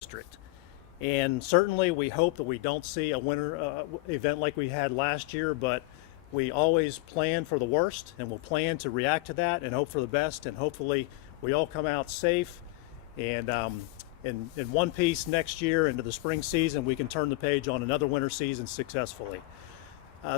district. And certainly we hope that we don't see a winter event like we had last year, but we always plan for the worst, and we'll plan to react to that and hope for the best, and hopefully we all come out safe and in one piece next year into the spring season. We can turn the page on another winter season successfully.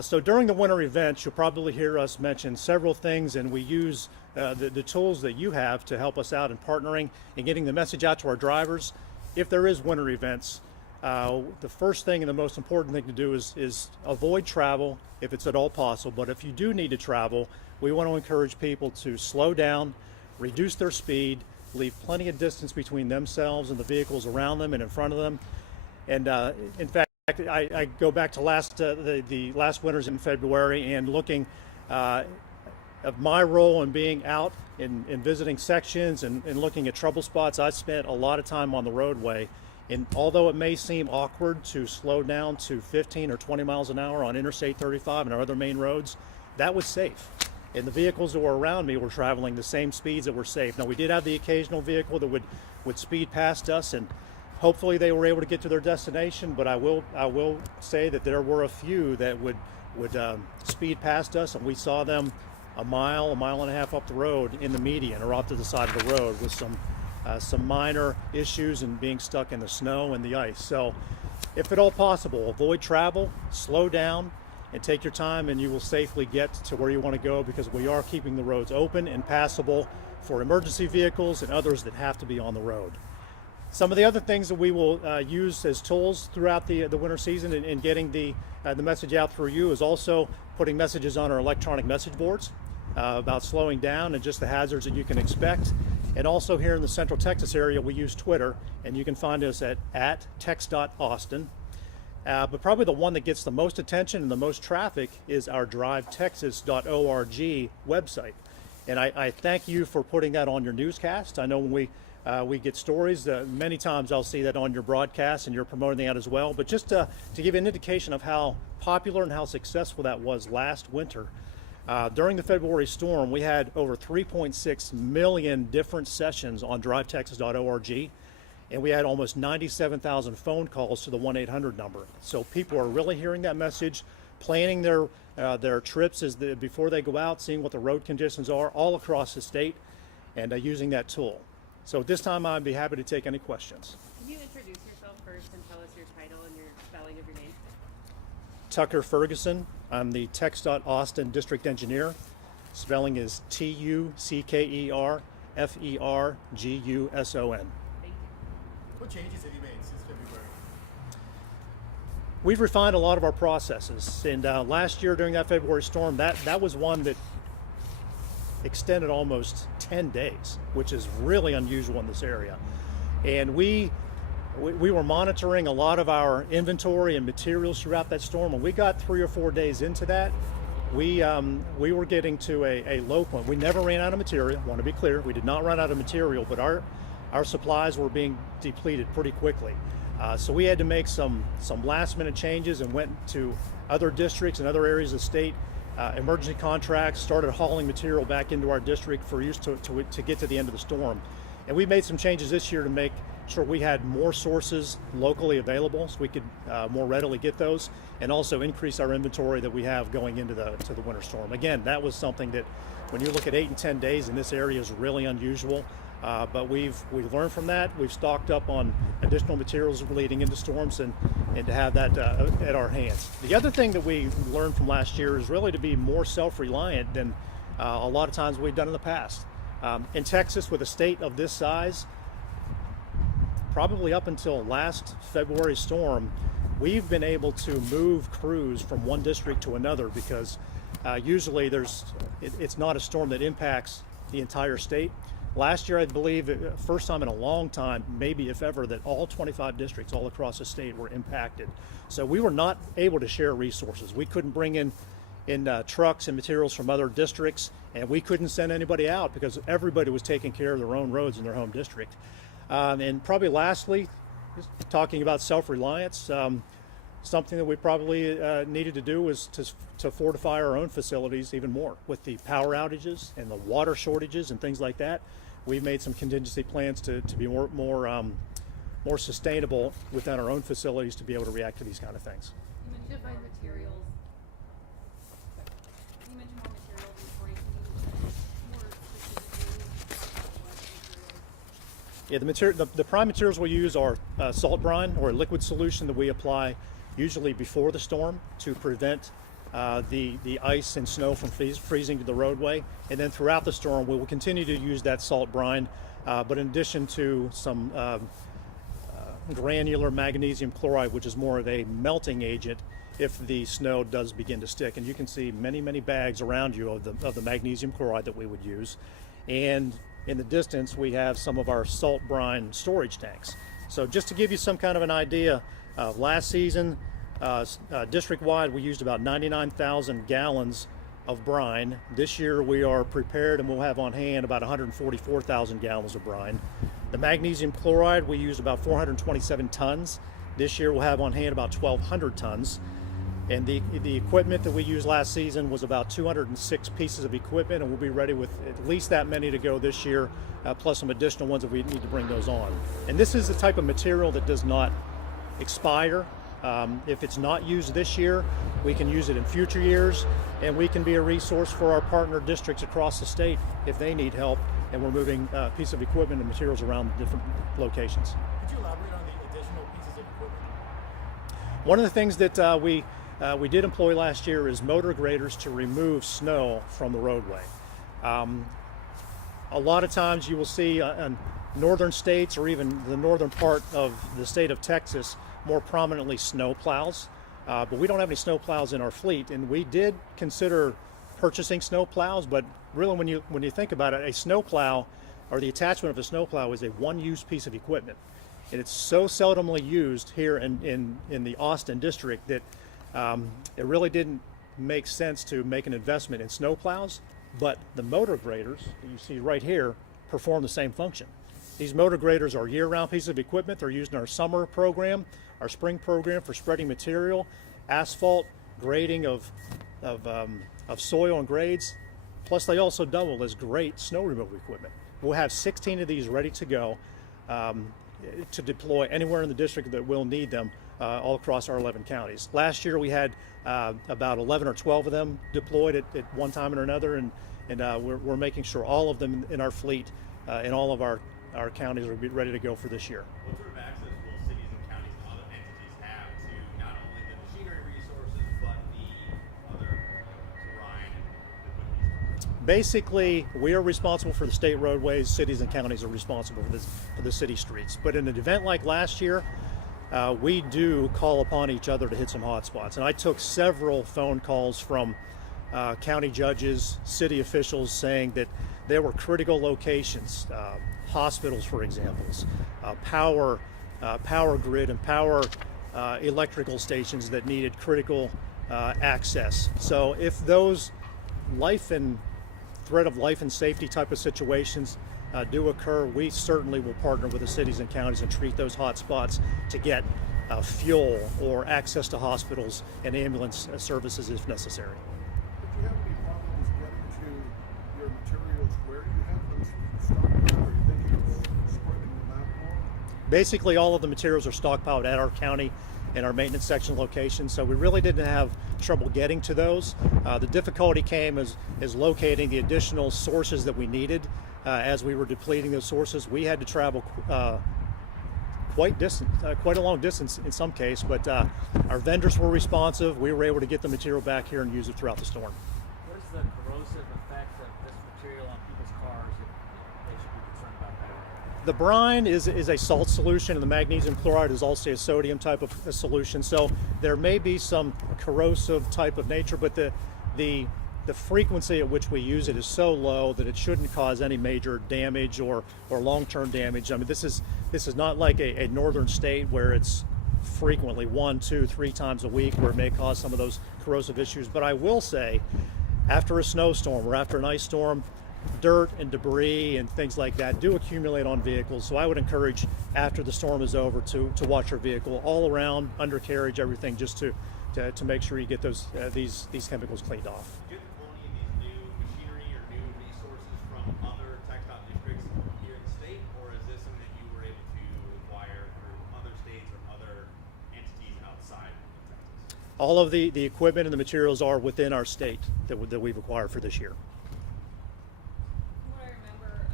So during the winter events, you'll probably hear us mention several things, and we use the tools that you have to help us out in partnering and getting the message out to our drivers. If there is winter events, the first thing and the most important thing to do is avoid travel if it's at all possible. But if you do need to travel, we want to encourage people to slow down, reduce their speed, leave plenty of distance between themselves and the vehicles around them and in front of them. And in fact, I go back to the last winters in February, and looking of my role in being out in visiting sections and looking at trouble spots. I spent a lot of time on the roadway, and although it may seem awkward to slow down to 15 or 20 miles an hour on Interstate 35 and our other main roads, that was safe. And the vehicles that were around me were traveling the same speeds that were safe. Now, we did have the occasional vehicle that would speed past us, and hopefully they were able to get to their destination, but I will say that there were a few that would speed past us, and we saw them a mile and a half up the road in the median or off to the side of the road with some minor issues and being stuck in the snow and the ice. So if at all possible, avoid travel, slow down, and take your time, and you will safely get to where you want to go, because we are keeping the roads open and passable for emergency vehicles and others that have to be on the road. Some of the other things that we will use as tools throughout the winter season in getting the message out through you is also putting messages on our electronic message boards about slowing down and just the hazards that you can expect. And also here in the Central Texas area, we use Twitter, and you can find us at TxDOT Austin. But probably the one that gets the most attention and the most traffic is our drivetexas.org website. And I thank you for putting that on your newscast. I know when we get stories, many times I'll see that on your broadcast, and you're promoting that as well. But just to give an indication of how popular and how successful that was last winter, during the February storm, we had over 3.6 million different sessions on drivetexas.org. And we had almost 97,000 phone calls to the 1-800 number. So people are really hearing that message, planning their trips before they go out, seeing what the road conditions are all across the state, and using that tool. So at this time, I'd be happy to take any questions. Can you introduce yourself first and tell us your title and your spelling of your name? Tucker Ferguson. I'm the TxDOT Austin District Engineer. Spelling is TuckerFerguson. What changes have you made since February? We've refined a lot of our processes, and last year during that February storm, that was one that extended almost 10 days, which is really unusual in this area. And we were monitoring a lot of our inventory and materials throughout that storm. When we got 3 or 4 days into that, we were getting to a low point. We never ran out of material. I want to be clear, we did not run out of material, but our supplies were being depleted pretty quickly. So we had to make some last minute changes and went to other districts and other areas of the state, emergency contracts, started hauling material back into our district for use to get to the end of the storm. And we made some changes this year to make sure we had more sources locally available so we could more readily get those, and also increase our inventory that we have going into the winter storm. Again, that was something that when you look at 8 and 10 days in this area is really unusual. But we've learned from that. We've stocked up on additional materials leading into storms, and to have that at our hands. The other thing that we learned from last year is really to be more self-reliant than a lot of times we've done in the past. In Texas, with a state of this size, probably up until last February storm, we've been able to move crews from one district to another, because usually it's not a storm that impacts the entire state. Last year, I believe, first time in a long time, maybe if ever, that all 25 districts all across the state were impacted. So we were not able to share resources. We couldn't bring in trucks and materials from other districts, and we couldn't send anybody out because everybody was taking care of their own roads in their home district. And probably lastly, talking about self-reliance, something that we probably needed to do was to fortify our own facilities even more. With the power outages and the water shortages and things like that, we've made some contingency plans to be more more sustainable within our own facilities to be able to react to these kind of things. You mentioned more materials. You mentioned more materials before. Can you more specifically talk about what materials? Yeah, the prime materials we use are salt brine, or a liquid solution that we apply usually before the storm to prevent the ice and snow from freezing to the roadway. And then throughout the storm, we will continue to use that salt brine, but in addition to some granular magnesium chloride, which is more of a melting agent if the snow does begin to stick. And you can see many, many bags around you of the magnesium chloride that we would use. And in the distance, we have some of our salt brine storage tanks. So just to give you some kind of an idea, last season, district-wide, we used about 99,000 gallons of brine. This year we are prepared and we'll have on hand about 144,000 gallons of brine. The magnesium chloride, we used about 427 tons. This year we'll have on hand about 1,200 tons. And the equipment that we used last season was about 206 pieces of equipment, and we'll be ready with at least that many to go this year, plus some additional ones if we need to bring those on. And this is the type of material that does not expire. If it's not used this year, we can use it in future years, and we can be a resource for our partner districts across the state if they need help, and we're moving a piece of equipment and materials around different locations. Could you elaborate on the additional pieces of equipment? One of the things that we did employ last year is motor graders to remove snow from the roadway. A lot of times you will see in northern states, or even the northern part of the state of Texas, more prominently snow plows, but we don't have any snow plows in our fleet, and we did consider purchasing snow plows, but really when you think about it, a snow plow, or the attachment of a snow plow, is a one-use piece of equipment, and it's so seldomly used here in the Austin district that it really didn't make sense to make an investment in snow plows. But the motor graders that you see right here perform the same function. These motor graders are year-round pieces of equipment. They're used in our summer program, our spring program for spreading material, asphalt, grading of soil and grades. Plus, they also double as great snow removal equipment. We'll have 16 of these ready to go to deploy anywhere in the district that will need them, all across our 11 counties. Last year we had about 11 or 12 of them deployed at one time or another, and we're making sure all of them in our fleet in all of our counties will be ready to go for this year. What sort of access will cities and counties and other entities have to not only the machinery resources, but the other brine and equipment? Basically, we are responsible for the state roadways. Cities and counties are responsible for the city streets. But in an event like last year, we do call upon each other to hit some hot spots. And I took several phone calls from county judges, city officials, saying that there were critical locations, hospitals, for examples, power grid and power electrical stations that needed critical access. So if those threat of life and safety type of situations do occur, we certainly will partner with the cities and counties and treat those hot spots to get fuel or access to hospitals and ambulance services if necessary. Did you have any problems getting to your materials where you have them stockpiled, or are you thinking of spreading them out more? Basically, all of the materials are stockpiled at our county and our maintenance section location, so we really didn't have trouble getting to those. The difficulty came as locating the additional sources that we needed. As we were depleting those sources, we had to travel quite a long distance in some case, but our vendors were responsive. We were able to get the material back here and use it throughout the storm. What is the corrosive effect of this material on people's cars if they should be concerned about that? The brine is a salt solution, and the magnesium chloride is also a sodium type of a solution. So there may be some corrosive type of nature, but the frequency at which we use it is so low that it shouldn't cause any major damage or long-term damage. I mean, this is not like a northern state where it's frequently 1, 2, 3 times a week where it may cause some of those corrosive issues. But I will say, after a snowstorm or after an ice storm, dirt and debris and things like that do accumulate on vehicles. So I would encourage, after the storm is over, to watch your vehicle all around, undercarriage, everything, just to make sure you get these chemicals cleaned off. Do you have to pull any of these new machinery or new resources from other TxDOT districts here in the state, or is this something that you were able to acquire through all of the equipment and the materials are within our state that we've acquired for this year. From what I remember,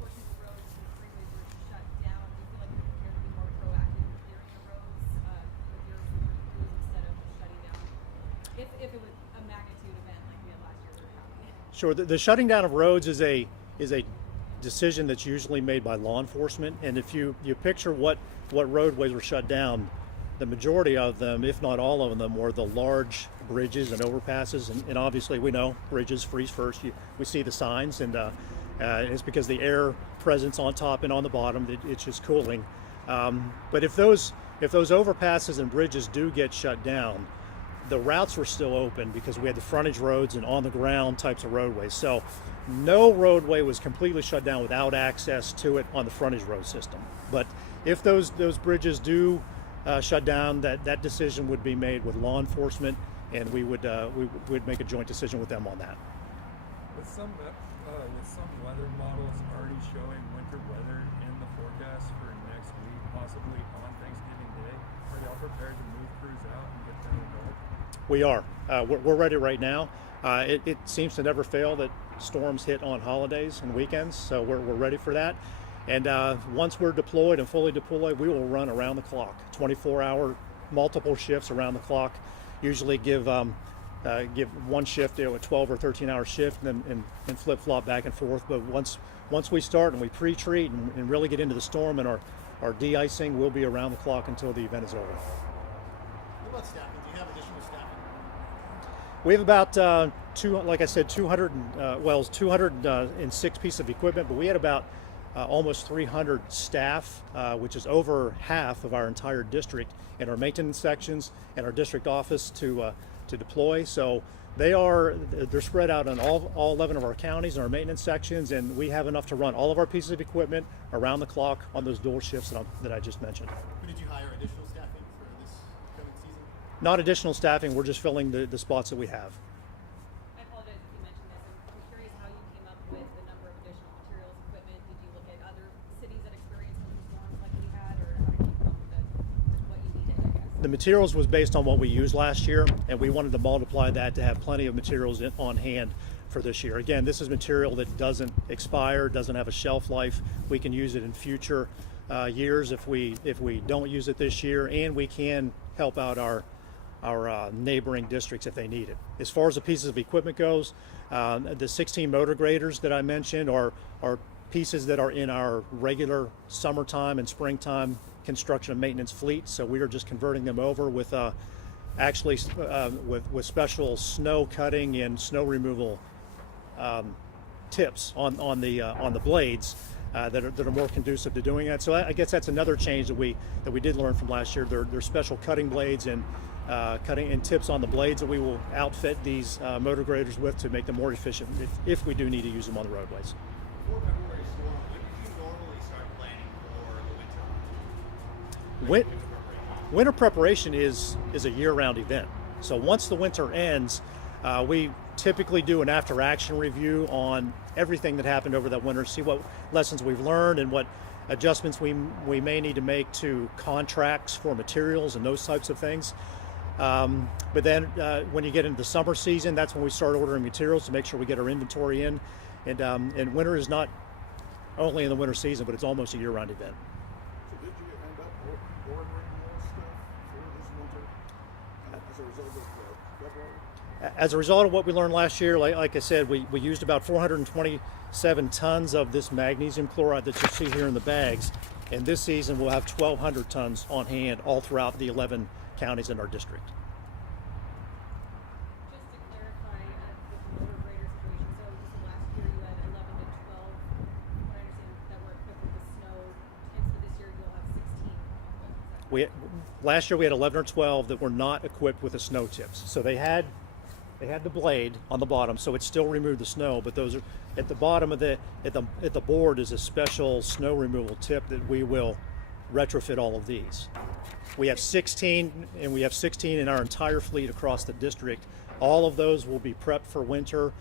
portions of roads and freeways were shut down. Do you feel like you're prepared to be more proactive in clearing the roads with your crews instead of shutting down? If it was a magnitude event like we had last year, we were having it. Sure. The shutting down of roads is a decision that's usually made by law enforcement. And if you picture what roadways were shut down, the majority of them, if not all of them, were the large bridges and overpasses. And obviously, we know bridges freeze first. We see the signs, and it's because the air presence on top and on the bottom, it's just cooling. But if those overpasses and bridges do get shut down, the routes were still open because we had the frontage roads and on the ground types of roadways. So no roadway was completely shut down without access to it on the frontage road system. But if those bridges do shut down, that decision would be made with law enforcement, and we would make a joint decision with them on that. With some weather models already showing winter weather in the forecast for next week, possibly on Thanksgiving Day, are y'all prepared to move crews out and get them involved? We are. We're ready right now. It seems to never fail that storms hit on holidays and weekends, so we're ready for that. And once we're deployed and fully deployed, we will run around the clock, 24-hour, multiple shifts around the clock. Usually give one shift, a 12 or 13-hour shift, and flip-flop back and forth. But once we start and we pre-treat and really get into the storm and our de-icing, we'll be around the clock until the event is over. What about staffing? Do you have additional staffing? We have about 206 pieces of equipment, but we had about almost 300 staff, which is over half of our entire district, in our maintenance sections and our district office to deploy. So they're spread out in all 11 of our counties and our maintenance sections, and we have enough to run all of our pieces of equipment around the clock on those dual shifts that I just mentioned. But did you hire additional staffing for this coming season? Not additional staffing, we're just filling the spots that we have. I apologize if you mentioned this. I'm curious how you came up with the number of additional materials, equipment. Did you look at other cities that experienced some storms like we had, or how did you come up with what you needed, I guess? The materials was based on what we used last year, and we wanted to multiply that to have plenty of materials on hand for this year. Again, this is material that doesn't expire, doesn't have a shelf life. We can use it in future years if we don't use it this year, and we can help out our neighboring districts if they need it. As far as the pieces of equipment goes, the 16 motor graders that I mentioned are pieces that are in our regular summertime and springtime construction and maintenance fleet. So we are just converting them over with with special snow cutting and snow removal tips on the blades that are more conducive to doing that. So I guess that's another change that we did learn from last year. They're special cutting blades and cutting and tips on the blades that we will outfit these motor graders with to make them more efficient if we do need to use them on the roadways. Before February storm, when did you normally start planning for the winter? Winter preparation is a year-round event. So once the winter ends, we typically do an after-action review on everything that happened over that winter, see what lessons we've learned and what adjustments we may need to make to contracts for materials and those types of things. But then when you get into the summer season, that's when we start ordering materials to make sure we get our inventory in. And winter is not only in the winter season, but it's almost a year-round event. So did you end up ordering more stuff for this winter as a result of February? As a result of what we learned last year, like I said, we used about 427 tons of this magnesium chloride that you see here in the bags. And this season we'll have 1,200 tons on hand all throughout the 11 counties in our district. Just to clarify, with the motor grader situation, so just last year you had 11 to 12, I understand, that were equipped with the snow tips, but this year you'll have 16 equipped. Last year we had 11 or 12 that were not equipped with the snow tips. So they had the blade on the bottom, so it still removed the snow, but those are at the bottom of at the board is a special snow removal tip that we will retrofit all of these. We have 16, and we have 16 in our entire fleet across the district. All of those will be prepped for winter,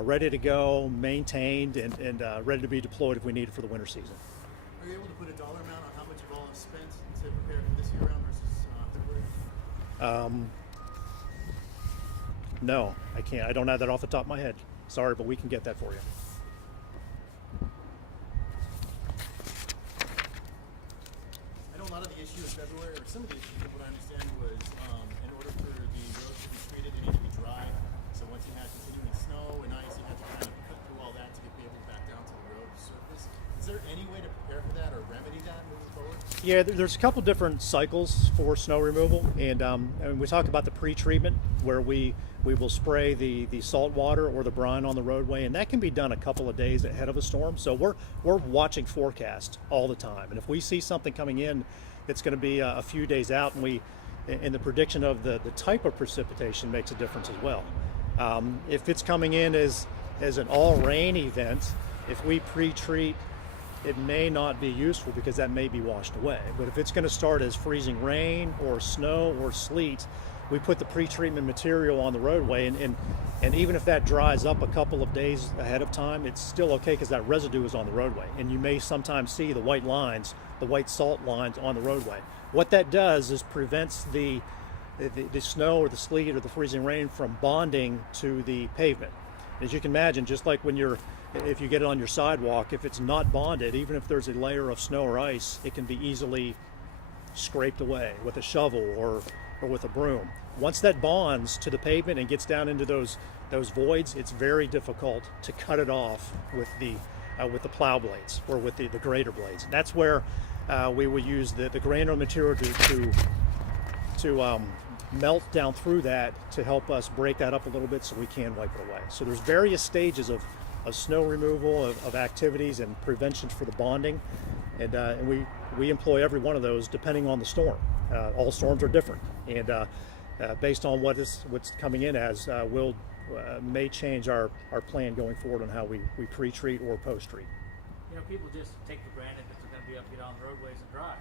ready to go, maintained, and ready to be deployed if we need it for the winter season. Are you able to put a dollar amount on how much you've all spent to prepare for this year round versus February? No, I can't. I don't have that off the top of my head. Sorry, but we can get that for you. I know a lot of the issue in February, or some of the issues, from what I understand, was in order for the roads to be treated, they need to be dry. So once you had continuing snow and ice, you had to kind of cut through all that to get people back down to the road surface. Is there any way to prepare for that or remedy that moving forward? Yeah, there's a couple different cycles for snow removal, and we talked about the pre-treatment where we will spray the salt water or the brine on the roadway, and that can be done a couple of days ahead of a storm. So we're watching forecast all the time, and if we see something coming in that's going to be a few days out, and the prediction of the type of precipitation makes a difference as well. If it's coming in as an all rain event, if we pre-treat, it may not be useful because that may be washed away. But if it's going to start as freezing rain or snow or sleet, we put the pre-treatment material on the roadway, and even if that dries up a couple of days ahead of time, it's still okay because that residue is on the roadway, and you may sometimes see the white lines, the white salt lines on the roadway. What that does is prevents the snow or the sleet or the freezing rain from bonding to the pavement. As you can imagine, just like if you get it on your sidewalk, if it's not bonded, even if there's a layer of snow or ice, it can be easily scraped away with a shovel or with a broom. Once that bonds to the pavement and gets down into those voids, it's very difficult to cut it off with the plow blades or with the grader blades. And that's where we will use the granular material to melt down through that to help us break that up a little bit so we can wipe it away. So there's various stages of snow removal, of activities and preventions for the bonding, and we employ every one of those depending on the storm. All storms are different, and based on what's coming in as, we'll may change our plan going forward on how we pre-treat or post-treat. You know, people just take for granted that they're going to be up and get on the roadways and drive.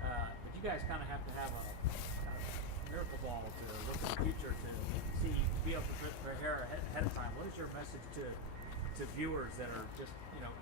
But you guys kind of have to have a miracle ball to look at the future to be able to prepare ahead of time. What is your message to viewers that are just,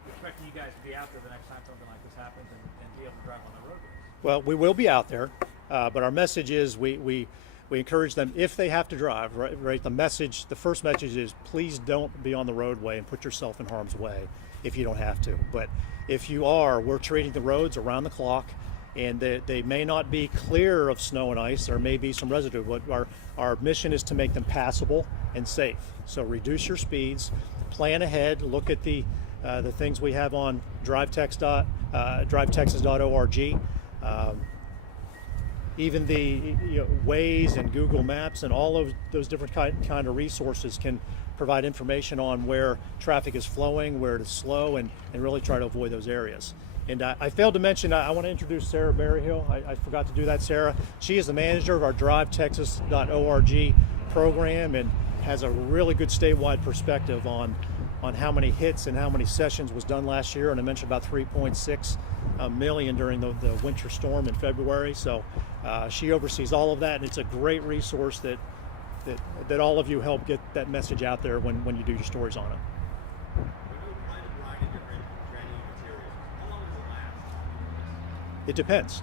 expecting you guys to be out there the next time something like this happens and be able to drive on the roadways? Well, we will be out there, but our message is we encourage them if they have to drive. Right. The first message is please don't be on the roadway and put yourself in harm's way if you don't have to. But if you are, we're treating the roads around the clock, and they may not be clear of snow and ice. There may be some residue, but our mission is to make them passable and safe. So reduce your speeds, plan ahead, look at the things we have on DriveTexas.org. Even the Waze and Google Maps and all of those different kind of resources can provide information on where traffic is flowing, where to slow, and really try to avoid those areas. And I failed to mention, I want to introduce Sarah Berryhill. I forgot to do that, Sarah. She is the manager of our DriveTexas.org program and has a really good statewide perspective on how many hits and how many sessions was done last year. And I mentioned about 3.6 million during the winter storm in February. So she oversees all of that, and it's a great resource that all of you help get that message out there when you do your stories on it. It depends.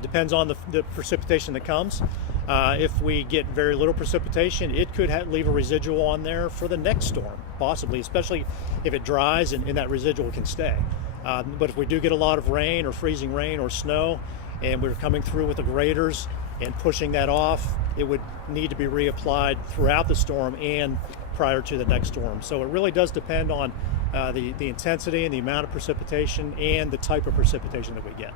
Depends on the precipitation that comes. If we get very little precipitation, it could leave a residual on there for the next storm, possibly, especially if it dries and that residual can stay. But if we do get a lot of rain or freezing rain or snow, and we're coming through with the graders and pushing that off, it would need to be reapplied throughout the storm and prior to the next storm. So it really does depend on the intensity and the amount of precipitation and the type of precipitation that we get.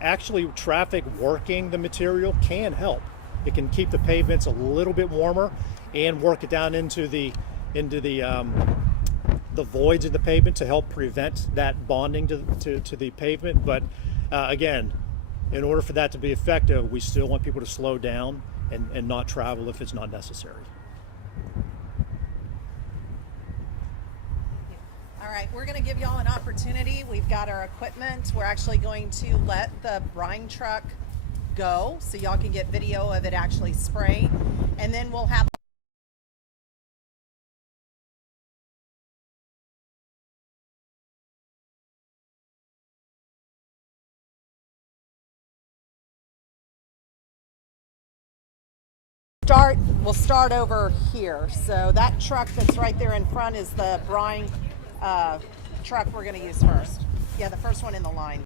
Actually, traffic working the material can help. It can keep the pavements a little bit warmer and work it down into the voids in the pavement to help prevent that bonding to the pavement. But again, in order for that to be effective, we still want people to slow down and not travel if it's not necessary. All right, we're going to give y'all an opportunity. We've got our equipment. We're actually going to let the brine truck go so y'all can get video of it actually spraying, and then we'll have we'll start over here. So that truck that's right there in front is the brine truck we're going to use first. Yeah, the first one in the line.